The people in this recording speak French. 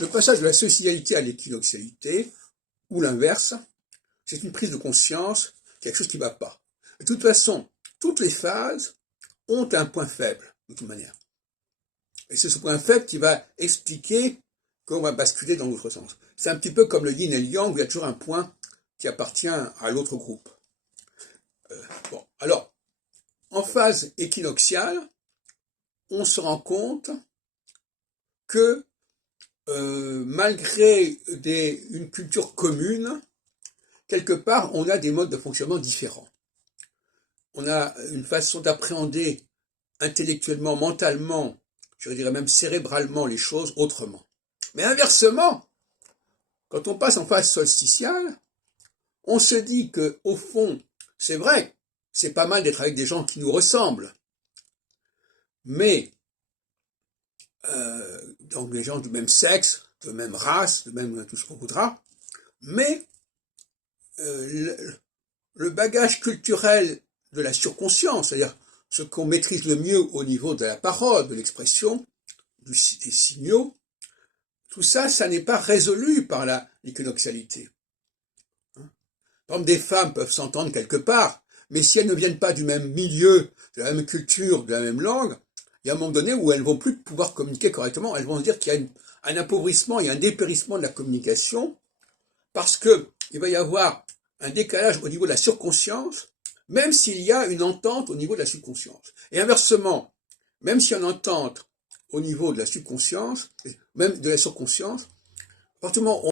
Le passage de la socialité à l'équinoxialité, ou l'inverse, c'est une prise de conscience, quelque chose qui ne va pas. De toute façon, toutes les phases ont un point faible, de toute manière. Et c'est ce point faible qui va expliquer qu'on va basculer dans l'autre sens. C'est un petit peu comme le yin et le yang, où il y a toujours un point qui appartient à l'autre groupe. Bon, alors, en phase équinoxiale, on se rend compte que malgré une culture commune, quelque part, on a des modes de fonctionnement différents. On a une façon d'appréhender intellectuellement, mentalement, je dirais même cérébralement les choses autrement. Mais inversement, quand on passe en phase solsticiale, on se dit que, au fond, c'est vrai, c'est pas mal d'être avec des gens qui nous ressemblent, mais donc des gens du même sexe, de même race, de même tout ce qu'on voudra, mais le bagage culturel de la surconscience, c'est-à-dire ce qu'on maîtrise le mieux au niveau de la parole, de l'expression, des signaux, tout ça, ça n'est pas résolu par l'équinoxialité. Par exemple, des femmes peuvent s'entendre quelque part, mais si elles ne viennent pas du même milieu, de la même culture, de la même langue, il y a un moment donné où elles vont plus pouvoir communiquer correctement, elles vont se dire qu'il y a un appauvrissement et un dépérissement de la communication, parce qu'il va y avoir un décalage au niveau de la surconscience, même s'il y a une entente au niveau de la subconscience. Et inversement, même s'il y a une entente au niveau de la subconscience, même de la surconscience, à partir du moment où